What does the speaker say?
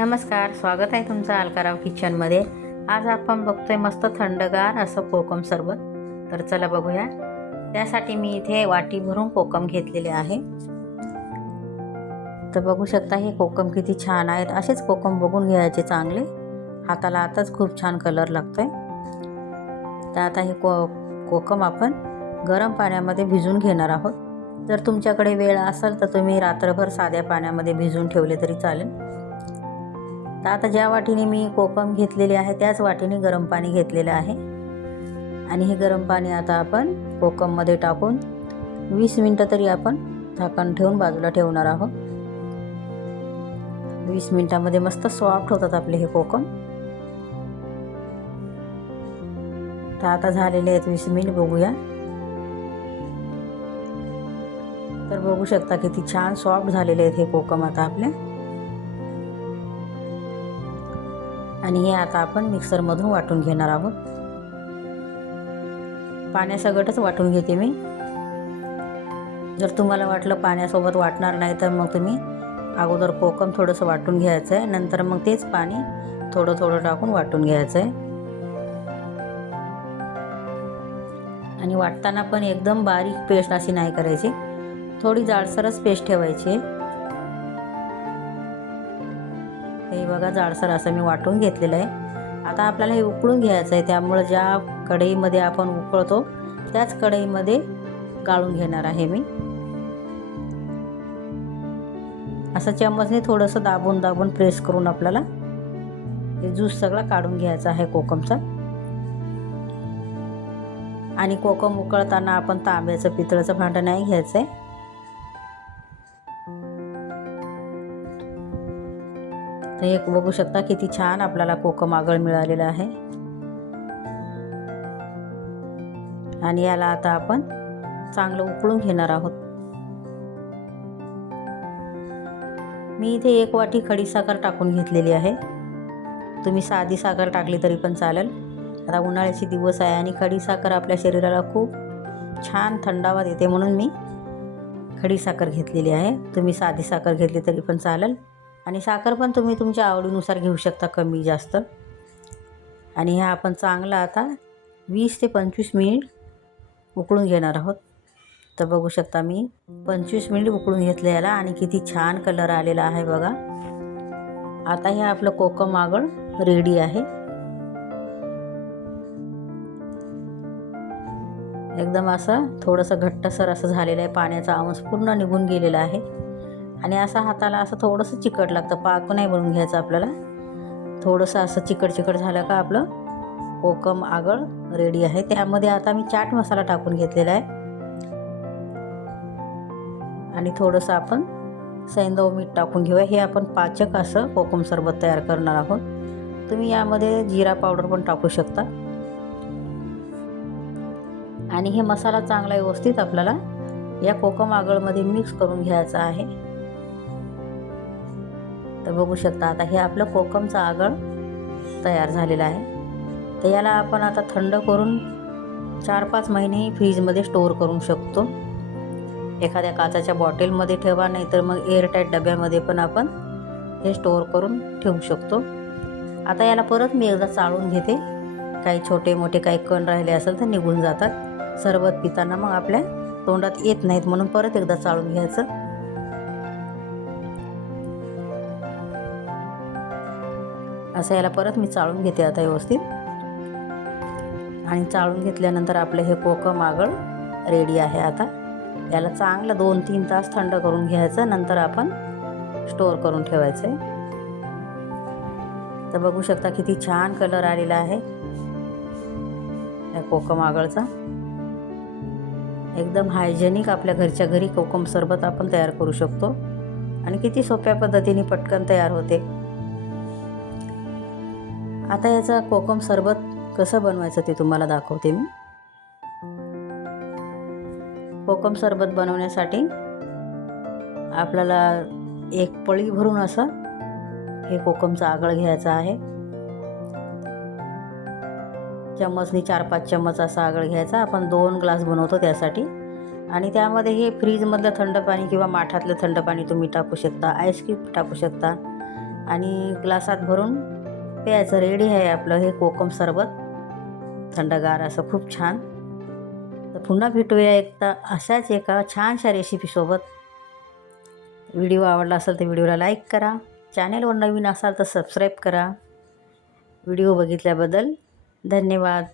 नमस्कार, स्वागत आहे तुमचं अलकाराव किचनमध्ये. आज आपण बघतोय मस्त थंडगार असं कोकम सरबत. तर चला बघूया. त्यासाठी मी इथे वाटी भरून कोकम घेतलेले आहे. तर बघू शकता हे कोकम किती छान आहेत. असेच कोकम बघून घ्यायचे चांगले. हाताला आताच खूप छान कलर लागतोय. तर आता हे कोकम आपण गरम पाण्यामध्ये भिजून घेणार आहोत. जर तुमच्याकडे वेळ असेल तर तुम्ही रात्रभर साध्या पाण्यामध्ये भिजून ठेवले तरी चालेल. तर आता ज्या वाटीने मी कोकम घेतलेले आहे त्याच वाटीने गरम पाणी घेतलेलं आहे आणि हे गरम पाणी आता आपण कोकममध्ये टाकून 20 मिनिटं तरी आपण झाकण ठेवून बाजूला ठेवणार आहोत. 20 मिनिटांमध्ये मस्त सॉफ्ट होतात आपले हे कोकम. तर आता झालेले आहेत 20 मिनिट. बघूया. तर बघू शकता किती छान सॉफ्ट झालेले आहेत हे कोकम आता आपले. आणि हे आता आपण मिक्सरमधून वाटून घेणार आहोत. पाण्यासकटच वाटून घेते मी. जर तुम्हाला वाटलं पाण्यासोबत वाटणार नाही तर मग तुम्ही अगोदर कोकम थोडंसं वाटून घ्यायचं आहे, नंतर मग तेच पाणी थोडं थोडं टाकून वाटून घ्यायचं आहे. आणि वाटताना पण एकदम बारीक पेस्ट अशी नाही करायची, थोडी जाडसरच पेस्ट ठेवायची. हे बघा, जाडसर असं मी वाटून घेतलेलं आहे. आता आपल्याला हे उकळून घ्यायचं आहे, त्यामुळे ज्या कढईमध्ये आपण उकळतो त्याच कढईमध्ये गाळून घेणार आहे मी. असं चम्मचने थोडंसं दाबून दाबून प्रेस करून आपल्याला हे ज्यूस सगळा काढून घ्यायचा आहे कोकमचा. आणि कोकम उकळताना आपण तांब्याचं पितळाचं भांडं नाही घ्यायचं आहे. तर एक बघू शकता किती छान आपल्याला कोकम आगळ मिळालेलं आहे. आणि याला आता आपण चांगलं उकळून घेणार आहोत. मी इथे 1 वाटी खडीसाखर टाकून घेतलेली आहे. तुम्ही साधी साखर टाकली तरी पण चालेल. आता उन्हाळ्याचे दिवस आहे आणि खडीसाखर आपल्या शरीराला खूप छान थंडावा देते, म्हणून मी खडीसाखर घेतलेली आहे. तुम्ही साधी साखर घेतली तरी पण चालेल. आणि साखर पण तुम्ही तुमच्या आवडीनुसार घेऊ शकता, कमी जास्त. आणि ह्या आपण चांगला आता 20 ते 25 मिनिट उकळून घेणार आहोत. तर बघू शकता मी 25 मिनिट उकळून घेतलं याला आणि किती छान कलर आलेला आहे बघा. आता हे आपलं कोकम आगळ रेडी आहे. एकदम असं थोडंसं घट्टसर असं झालेलं आहे. पाण्याचा अंश पूर्ण निघून गेलेला आहे. आणि असं हाताला असं थोडंसं चिकट लागतं. पाक नाही बनवून घ्यायचं आपल्याला. थोडंसं असं चिकट चिकट झालं का आपलं कोकम आगळ रेडी आहे. त्यामध्ये आता मी चाट मसाला टाकून घेतलेला आहे. आणि थोडंसं आपण सैंधव मीठ टाकून घेऊया. हे आपण पाचक असं कोकम सरबत तयार करणार आहोत. तुम्ही यामध्ये जिरा पावडर पण टाकू शकता. आणि हे मसाला चांगला व्यवस्थित आपल्याला या कोकम आगळमध्ये मिक्स करून घ्यायचा आहे. तर बघू शकता आता हे आपलं कोकमचं आगळ तयार झालेलं आहे. तर याला आपण आता थंड करून 4-5 महिने फ्रीजमध्ये स्टोअर करू शकतो. एखाद्या काचेच्या बॉटलमध्ये ठेवा, नाहीतर मग एअरटाईट डब्यामध्ये पण आपण हे स्टोअर करून ठेवू शकतो. आता याला परत मी एकदा चाळून घेते. काही छोटे मोठे काही कण राहिले असेल तर निघून जातात. सरबत पिताना मग आपल्या तोंडात येत नाहीत, म्हणून परत एकदा चाळून घ्यायचं. असं याला परत मी चाळून घेते आता व्यवस्थित. आणि चाळून घेतल्यानंतर आपलं हे कोकम आगळ रेडी आहे. आता याला चांगलं 2-3 तास थंड करून घ्यायचं, नंतर आपण स्टोअर करून ठेवायचं आहे. तर बघू शकता किती छान कलर आलेला आहे या कोकम आगळचा. एकदम हायजेनिक आपल्या घरच्या घरी कोकम सरबत आपण तयार करू शकतो. आणि किती सोप्या पद्धतीने पटकन तयार होते. आता याचं कोकम सरबत कसं बनवायचं ते तुम्हाला दाखवते मी. कोकम सरबत बनवण्यासाठी आपल्याला 1 पळी भरून असं हे कोकमचं आगळ घ्यायचं आहे. चम्मचनी 4-5 चम्मच असा आगळ घ्यायचा. आपण 2 ग्लास बनवतो त्यासाठी. आणि त्यामध्ये हे फ्रीजमधलं थंड पाणी किंवा माठातलं थंड पाणी तुम्ही टाकू शकता. आईस क्यूब टाकू शकता. आणि ग्लासात भरून प्यायचं. रेडी आहे आपलं हे कोकम सरबत, थंडगार असं खूप छान. तर पुन्हा भेटूया एकदा अशाच एका छानशा रेसिपीसोबत. व्हिडिओ आवडला असेल तर व्हिडिओला लाईक करा, चॅनेलवर नवीन असाल तर सबस्क्राईब करा. व्हिडिओ बघितल्याबद्दल धन्यवाद.